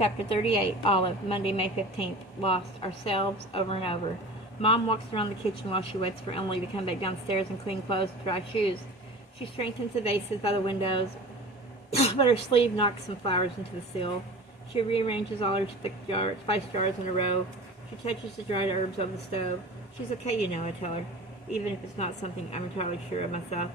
Chapter 38, Olive, Monday, May 15th. Lost ourselves over and over. Mom walks around the kitchen while she waits for Emily to come back downstairs and clean clothes and dry shoes. She strengthens the vases by the windows, but her sleeve knocks some flowers into the sill. She rearranges all her spice jars in a row. She touches the dried herbs on the stove. She's okay, you know, I tell her, even if it's not something I'm entirely sure of myself.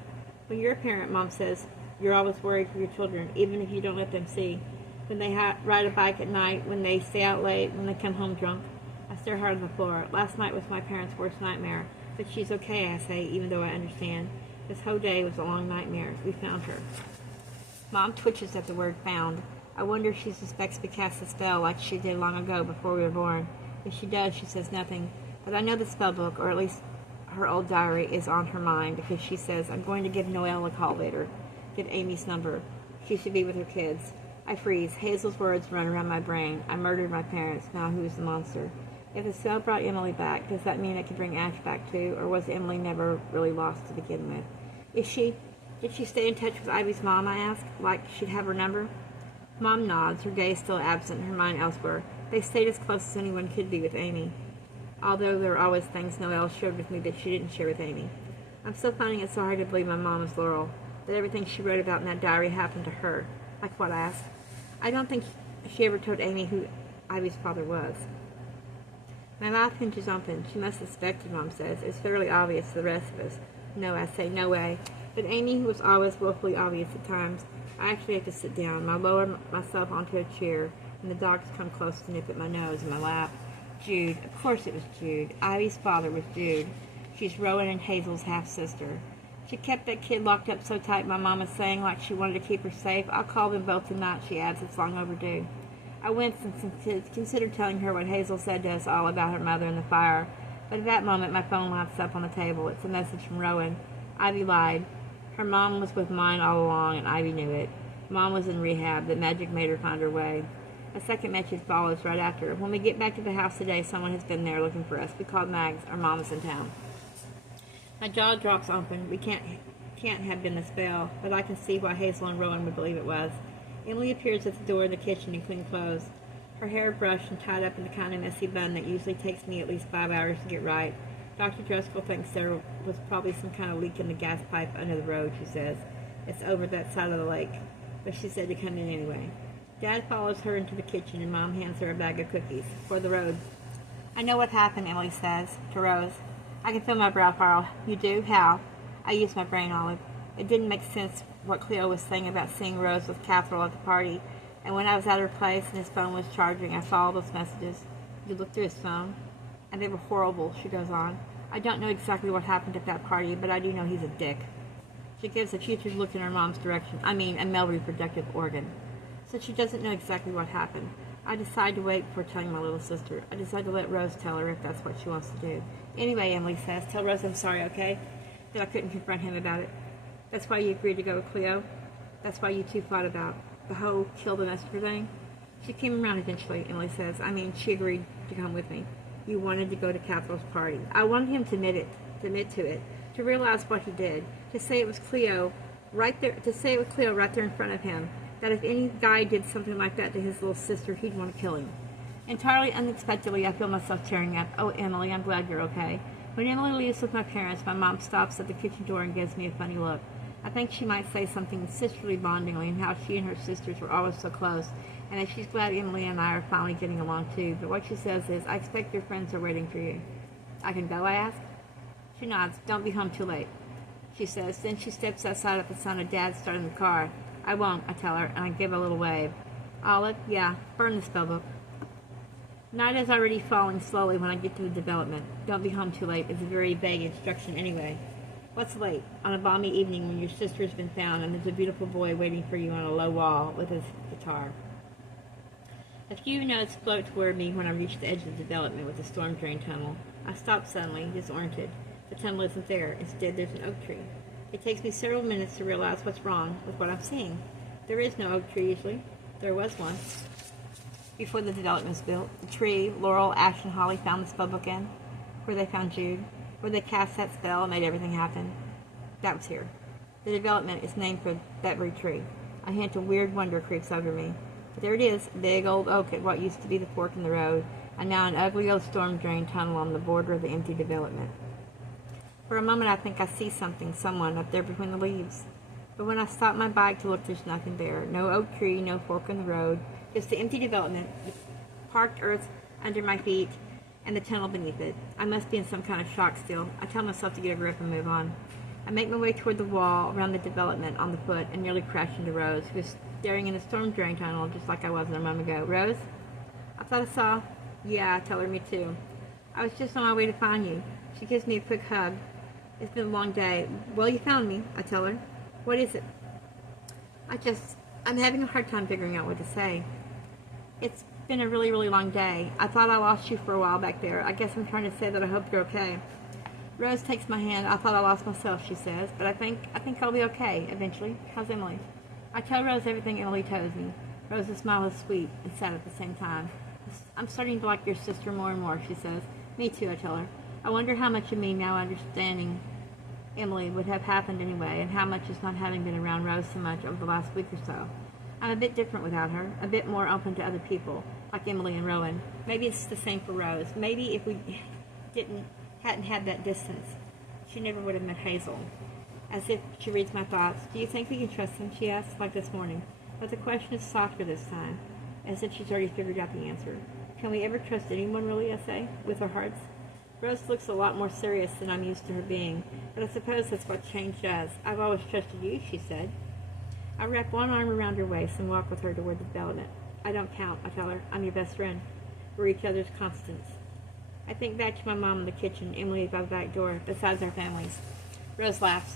When you're a parent, Mom says, you're always worried for your children, even if you don't let them see. When they ride a bike at night, when they stay out late, when they come home drunk. I stare hard on the floor. Last night was my parents' worst nightmare. But she's okay, I say, even though I understand. This whole day was a long nightmare. We found her. Mom twitches at the word found. I wonder if she suspects we cast a spell like she did long ago before we were born. If she does, she says nothing. But I know the spellbook, or at least her old diary, is on her mind because she says, I'm going to give Noelle a call later. Get Amy's number. She should be with her kids. I freeze. Hazel's words run around my brain. I murdered my parents. Now who's the monster? If the spell brought Emily back, does that mean it could bring Ash back too? Or was Emily never really lost to begin with? Did she stay in touch with Ivy's mom, I ask, like she'd have her number? Mom nods, her gaze still absent, her mind elsewhere. They stayed as close as anyone could be with Amy. Although there were always things Noelle shared with me that she didn't share with Amy. I'm still finding it so hard to believe my mom is Laurel, that everything she wrote about in that diary happened to her. Like what, I ask? I don't think she ever told Amy who Ivy's father was. My mouth hinges open. She must have suspected, Mom says. It's fairly obvious to the rest of us. No, I say, no way. But Amy, who was always willfully obvious at times, I actually have to sit down. I lower myself onto a chair, and the dogs come close to nip at my nose and my lap. Jude. Of course it was Jude. Ivy's father was Jude. She's Rowan and Hazel's half-sister. She kept that kid locked up so tight, my mom was saying, like she wanted to keep her safe. I'll call them both tonight, she adds. It's long overdue. I winced and considered telling her what Hazel said to us all about her mother and the fire. But at that moment, my phone lights up on the table. It's a message from Rowan. Ivy lied. Her mom was with mine all along, and Ivy knew it. Mom was in rehab. The magic made her find her way. A second message follows right after. When we get back to the house today, someone has been there looking for us. We called Mags. Our mom is in town. My jaw drops open. We can't have been the spell, but I can see why Hazel and Rowan would believe it was. Emily appears at the door of the kitchen in clean clothes. Her hair brushed and tied up in the kind of messy bun that usually takes me at least 5 hours to get right. Dr. Driscoll thinks there was probably some kind of leak in the gas pipe under the road, she says. It's over that side of the lake. But she said to come in anyway. Dad follows her into the kitchen and Mom hands her a bag of cookies. For the road. I know what happened, Emily says to Rose. I can feel my brow furrow. You do? How? I use my brain, Olive. It didn't make sense what Cleo was saying about seeing Rose with Catherall at the party. And when I was at her place and his phone was charging, I saw all those messages. You looked through his phone? And they were horrible, she goes on. I don't know exactly what happened at that party, but I do know he's a dick. She gives a future look in her mom's direction. I mean, a male reproductive organ. So she doesn't know exactly what happened. I decide to wait before telling my little sister. I decide to let Rose tell her if that's what she wants to do. Anyway, Emily says, tell Rose I'm sorry, okay? That I couldn't confront him about it. That's why you agreed to go with Cleo? That's why you two fought about the whole kill the messenger thing? She came around eventually, Emily says. I mean, she agreed to come with me. You wanted to go to Catherall's party. I wanted him to admit to it, to realize what he did, to say it was Cleo right there, in front of him, that if any guy did something like that to his little sister, he'd want to kill him. Entirely unexpectedly, I feel myself tearing up. Oh, Emily, I'm glad you're okay. When Emily leaves with my parents, my mom stops at the kitchen door and gives me a funny look. I think she might say something sisterly bondingly and how she and her sisters were always so close, and that she's glad Emily and I are finally getting along too. But what she says is, I expect your friends are waiting for you. I can go, I ask? She nods. Don't be home too late, she says. Then she steps outside at the sound of Dad starting the car. I won't, I tell her, and I give a little wave. Olive? Yeah, burn the spellbook. Night is already falling slowly when I get to the development. Don't be home too late is a very vague instruction anyway. What's late? On a balmy evening when your sister's been found and there's a beautiful boy waiting for you on a low wall with his guitar. A few notes float toward me when I reach the edge of the development with the storm drain tunnel. I stop suddenly, disoriented. The tunnel isn't there. Instead, there's an oak tree. It takes me several minutes to realize what's wrong with what I'm seeing. There is no oak tree usually. There was one. Before the development was built, the tree, Laurel, Ash, and Holly found the spellbook in, where they found Jude, where they cast that spell and made everything happen. That was here. The development is named for that very tree. A hint of weird wonder creeps over me. But there it is, a big old oak at what used to be the fork in the road, and now an ugly old storm drain tunnel on the border of the empty development. For a moment I think I see something, someone, up there between the leaves. But when I stop my bike to look, there's nothing there. No oak tree, no fork in the road, just the empty development, the parked earth under my feet, and the tunnel beneath it. I must be in some kind of shock still. I tell myself to get a grip and move on. I make my way toward the wall around the development on the foot and nearly crash into Rose, who is staring in the storm drain tunnel just like I was a moment ago. Rose? I thought I saw. Yeah, I tell her, me too. I was just on my way to find you. She gives me a quick hug. It's been a long day. Well, you found me, I tell her. What is it? I'm having a hard time figuring out what to say. It's been a really, really long day. I thought I lost you for a while back there. I guess I'm trying to say that I hope you're okay. Rose takes my hand. I thought I lost myself, she says, but I think I'll be okay eventually. How's Emily? I tell Rose everything Emily tells me. Rose's smile is sweet and sad at the same time. I'm starting to like your sister more and more, she says. Me too, I tell her. I wonder how much of me now understanding Emily would have happened anyway, and how much is not having been around Rose so much over the last week or so. I'm a bit different without her, a bit more open to other people, like Emily and Rowan. Maybe it's the same for Rose. Maybe if we hadn't had that distance, she never would have met Hazel. As if she reads my thoughts. Do you think we can trust him? She asks, like this morning. But the question is softer this time, as if she's already figured out the answer. Can we ever trust anyone, really, I say, with our hearts? Rose looks a lot more serious than I'm used to her being, but I suppose that's what change does. I've always trusted you, she said. I wrap one arm around her waist and walk with her toward the development. I don't count, I tell her. I'm your best friend. We're each other's constants. I think back to my mom in the kitchen, Emily by the back door, besides our families. Rose laughs.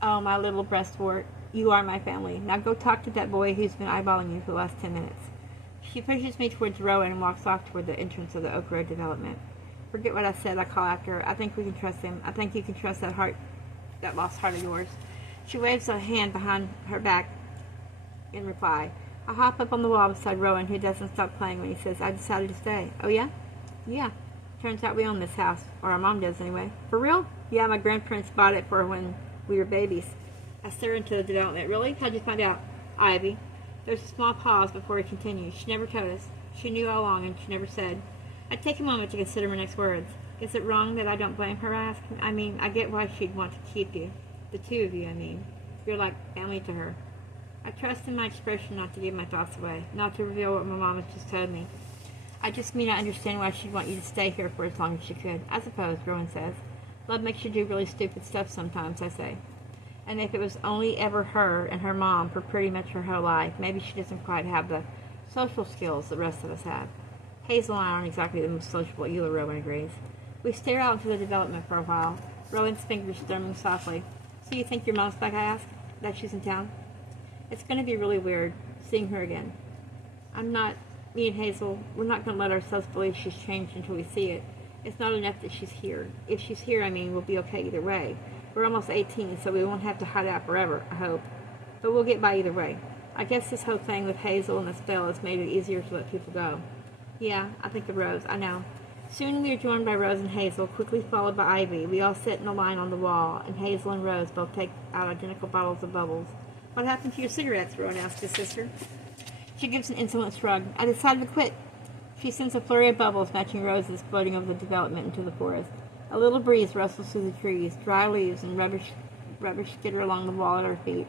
Oh, my little breastwort. You are my family. Now go talk to that boy who's been eyeballing you for the last 10 minutes. She pushes me towards Rowan and walks off toward the entrance of the Oak Road development. Forget what I said, I call after her. I think we can trust him. I think you can trust that lost heart of yours. She waves a hand behind her back in reply. I hop up on the wall beside Rowan, who doesn't stop playing when he says, I decided to stay. Oh, yeah? Yeah. Turns out we own this house, or our mom does anyway. For real? Yeah, my grandparents bought it for her when we were babies. I stare into the development. Really? How'd you find out? Ivy. There's a small pause before he continues. She never told us. She knew all along, and she never said. I take a moment to consider my next words. Is it wrong that I don't blame her, I ask? I mean, I get why she'd want to keep you. The two of you, I mean. You're like family to her. I trust in my expression not to give my thoughts away, not to reveal what my mom has just told me. I just mean I understand why she'd want you to stay here for as long as she could. I suppose, Rowan says. Love makes you do really stupid stuff sometimes, I say. And if it was only ever her and her mom for pretty much her whole life, maybe she doesn't quite have the social skills the rest of us have. Hazel and I aren't exactly the most sociable either, Rowan agrees. We stare out into the development for a while, Rowan's fingers strumming softly. So you think your mom's back, I ask? That she's in town? It's going to be really weird, seeing her again. Me and Hazel, we're not going to let ourselves believe she's changed until we see it. It's not enough that she's here. If she's here, we'll be okay either way. We're almost 18, so we won't have to hide out forever, I hope. But we'll get by either way. I guess this whole thing with Hazel and the spell has made it easier to let people go. Yeah, I think of Rose, I know. Soon we are joined by Rose and Hazel, quickly followed by Ivy. We all sit in a line on the wall, and Hazel and Rose both take out identical bottles of bubbles. What happened to your cigarettes? Rowan asks his sister. She gives an insolent shrug. I decided to quit. She sends a flurry of bubbles, matching Rose's, floating over the development into the forest. A little breeze rustles through the trees. Dry leaves and rubbish skitter along the wall at our feet.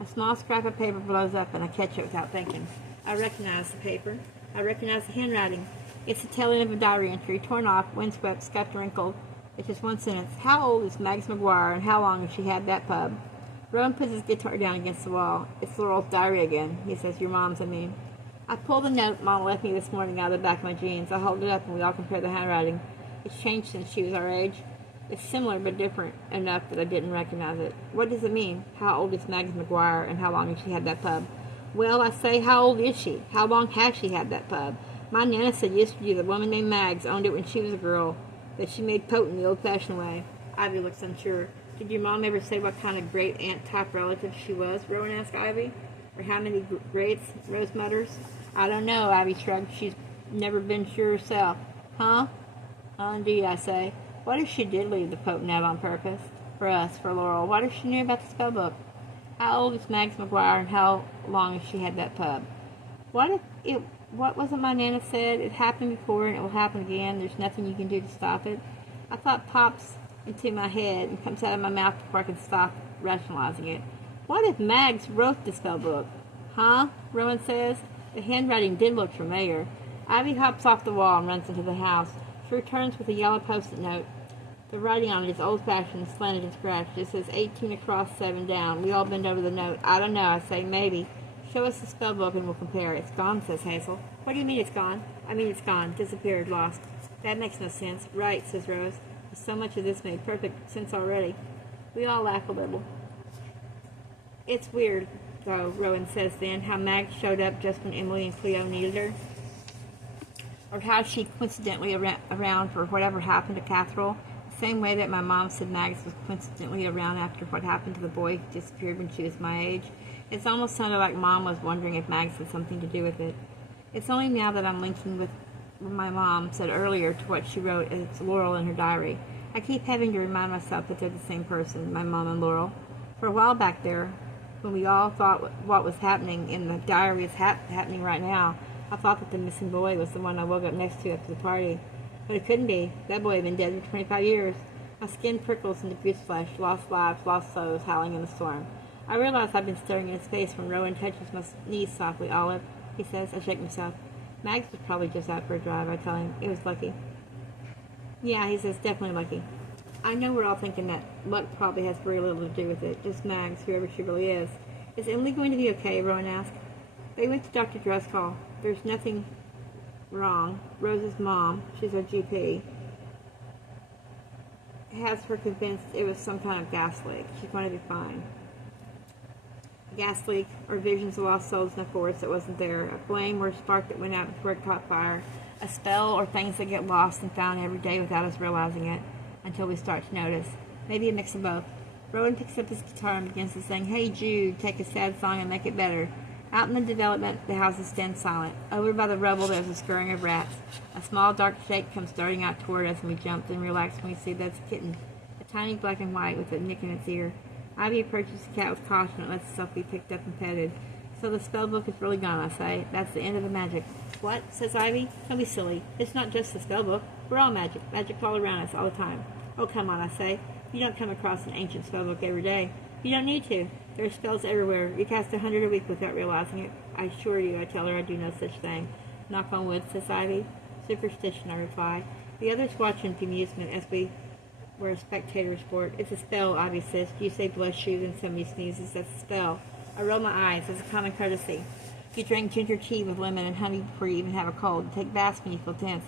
A small scrap of paper blows up, and I catch it without thinking. I recognize the paper. I recognize the handwriting. It's the telling of a diary entry, torn off, windswept, scuffed, wrinkled. It's just one sentence. How old is Mags McGuire, and how long has she had that pub? Rowan puts his guitar down against the wall. It's Laurel's diary again. He says, your mom's, I pull the note Mom left me this morning out of the back of my jeans. I hold it up, and we all compare the handwriting. It's changed since she was our age. It's similar but different enough that I didn't recognize it. What does it mean? How old is Mags McGuire, and how long has she had that pub? Well, I say, how old is she? How long has she had that pub? My Nana said yesterday the woman named Mags owned it when she was a girl, that she made potent the old-fashioned way. Ivy looks unsure. Did your mom ever say what kind of great-aunt-type relative she was? Rowan asked Ivy. Or how many greats? Rose mutters. I don't know, Ivy shrugged. She's never been sure herself. Huh? Indeed, I say. What if she did leave the potent out on purpose? For us, for Laurel. What if she knew about the spellbook? How old is Mags McGuire, and how long has she had that pub? What wasn't my Nana said? It happened before and it will happen again. There's nothing you can do to stop it. A thought pops into my head and comes out of my mouth before I can stop rationalizing it. What if Mags wrote the spell book? Huh? Rowan says. The handwriting did look familiar. Ivy hops off the wall and runs into the house. She returns with a yellow post-it note. The writing on it is old-fashioned, slanted and scratched. It says 18 across, 7 down. We all bend over the note. I don't know, I say, maybe. Show us the spell book and we'll compare. It's gone, says Hazel. What do you mean it's gone? I mean it's gone. Disappeared, lost. That makes no sense. Right, says Rose. So much of this made perfect sense already. We all laugh a little. It's weird, though, Rowan says then, how Mag showed up just when Emily and Cleo needed her. Or how she coincidentally around for whatever happened to Catherall. The same way that my mom said Mags was coincidentally around after what happened to the boy who disappeared when she was my age. It's almost sounded like Mom was wondering if Mags had something to do with it. It's only now that I'm linking with what my mom said earlier to what she wrote as Laurel in her diary. I keep having to remind myself that they're the same person, my mom and Laurel. For a while back there, when we all thought what was happening in the diary is happening right now, I thought that the missing boy was the one I woke up next to after the party. But it couldn't be. That boy had been dead for 25 years. My skin prickles into goose flesh, lost lives, lost souls, howling in the storm. I realize I've been staring in his face when Rowan touches my knees softly. Olive, he says. I shake myself. Mags was probably just out for a drive, I tell him. It was lucky. Yeah, he says, definitely lucky. I know we're all thinking that luck probably has very little to do with it. Just Mags, whoever she really is. Is Emily going to be okay? Rowan asked. They went to Dr. Driscoll. There's nothing wrong. Rose's mom, she's our GP, has her convinced it was some kind of gas leak. She's going to be fine. A gas leak or visions of lost souls in the forest that wasn't there. A flame or a spark that went out before it caught fire. A spell or things that get lost and found every day without us realizing it until we start to notice. Maybe a mix of both. Rowan picks up his guitar and begins to sing, Hey Jude, take a sad song and make it better. Out in the development, the houses stand silent. Over by the rubble, there's a scurrying of rats. A small, dark shape comes darting out toward us, and we jump, then relax when we see that's a kitten, a tiny black and white with a nick in its ear. Ivy approaches the cat with caution and lets itself be picked up and petted. So the spell book is really gone, I say. That's the end of the magic. What? Says Ivy. Don't be silly. It's not just the spell book. We're all magic. Magic all around us all the time. Oh, come on, I say. You don't come across an ancient spell book every day. You don't need to. There are spells everywhere. You cast 100 a week without realizing it. I assure you, I tell her, I do no such thing. Knock on wood, says Ivy. Superstition, I reply. The others watch in amusement as we were a spectator sport. It's a spell, Ivy says. You say bless you, then somebody sneezes. That's a spell. I roll my eyes. It's a common courtesy. You drink ginger tea with lemon and honey before you even have a cold. Take baths when you feel tense.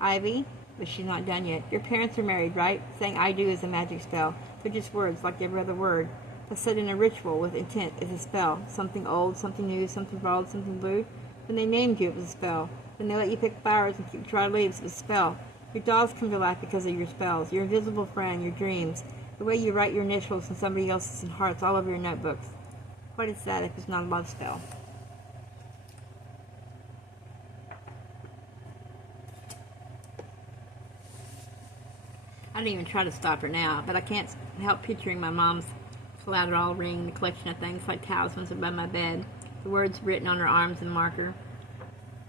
Ivy, but she's not done yet. Your parents are married, right? Saying I do is a magic spell. They're just words, like every other word. But said in a ritual with intent is a spell. Something old, something new, something broad, something blue. When they named you, it was a spell. When they let you pick flowers and keep dry leaves, it was a spell. Your dolls come to life because of your spells. Your invisible friend, your dreams. The way you write your initials and somebody else's and hearts all over your notebooks. What is that if it's not a love spell? I don't even try to stop her now, but I can't help picturing my mom's collateral ring, the collection of things like talismans above my bed, the words written on her arms in marker.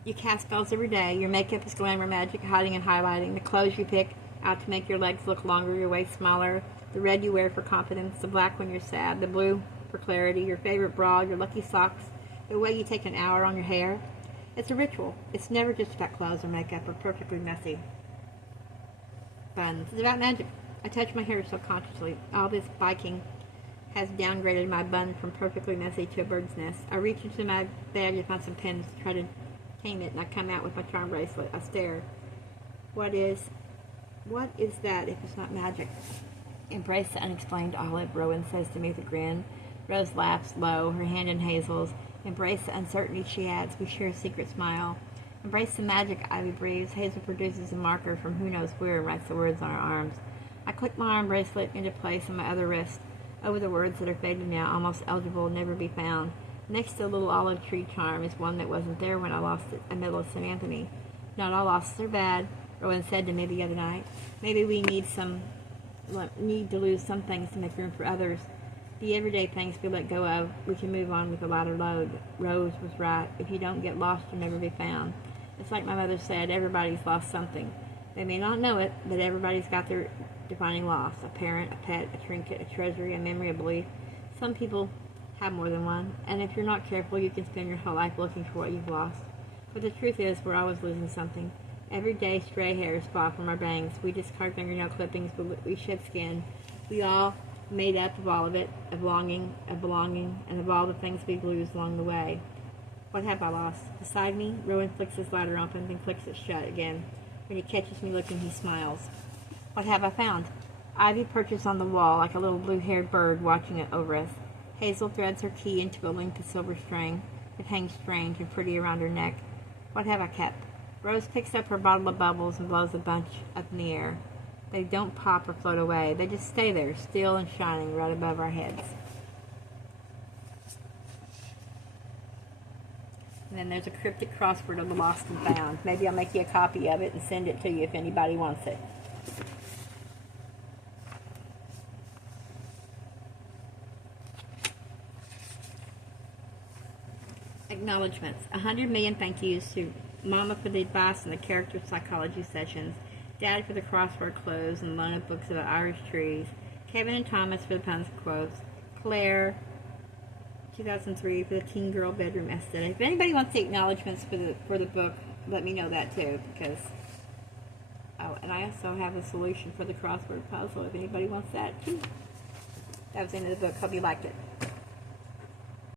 You cast spells every day. Your makeup is glamour magic, hiding and highlighting. The clothes you pick out to make your legs look longer, your waist smaller. The red you wear for confidence, the black when you're sad, the blue for clarity, your favorite bra, your lucky socks, the way you take an hour on your hair. It's a ritual. It's never just about clothes or makeup or perfectly messy buns. It's about magic. I touch my hair subconsciously. All this biking has downgraded my bun from perfectly messy to a bird's nest. I reach into my bag to find some pins to try to tame it, and I come out with my charm bracelet. I stare. What is that if it's not magic? Embrace the unexplained, Olive, Rowan says to me with a grin. Rose laughs low, her hand in Hazel's. Embrace the uncertainty, she adds. We share a secret smile. Embrace the magic, Ivy breathes. Hazel produces a marker from who knows where and writes the words on her arms. I click my arm bracelet into place on my other wrist. Over the words that are faded now, almost eligible, never be found. Next to the little olive tree charm is one that wasn't there when I lost it, a medal of St. Anthony. Not all losses are bad, Rowan said to me the other night. Maybe we need to lose some things to make room for others. The everyday things we let go of, we can move on with a lighter load. Rose was right. If you don't get lost, you'll never be found. It's like my mother said, everybody's lost something. They may not know it, but everybody's got their defining loss. A parent, a pet, a trinket, a treasury, a memory, a belief. Some people have more than one, and if you're not careful, you can spend your whole life looking for what you've lost. But the truth is, we're always losing something. Every day, stray hairs fall from our bangs. We discard fingernail clippings, we shed skin. We all made up of all of it, of longing, and of all the things we lose along the way. What have I lost? Beside me, Rowan flicks his lighter open, then clicks it shut again. When he catches me looking, he smiles. What have I found? Ivy perches on the wall like a little blue-haired bird watching it over us. Hazel threads her key into a length of silver string. It hangs strange and pretty around her neck. What have I kept? Rose picks up her bottle of bubbles and blows a bunch up in the air. They don't pop or float away. They just stay there, still and shining right above our heads. And then there's a cryptic crossword of the lost and found. Maybe I'll make you a copy of it and send it to you if anybody wants it. Acknowledgements. 100 million thank yous to Mama for the advice and the character psychology sessions, Dad for the crossword clues and loan of books about Irish trees, Kevin and Thomas for the puns and quotes, Claire, 2003 for the teen girl bedroom aesthetic. If anybody wants the acknowledgements for the book, let me know that too, because and I also have a solution for the crossword puzzle if anybody wants that too. That was the end of the book. Hope you liked it.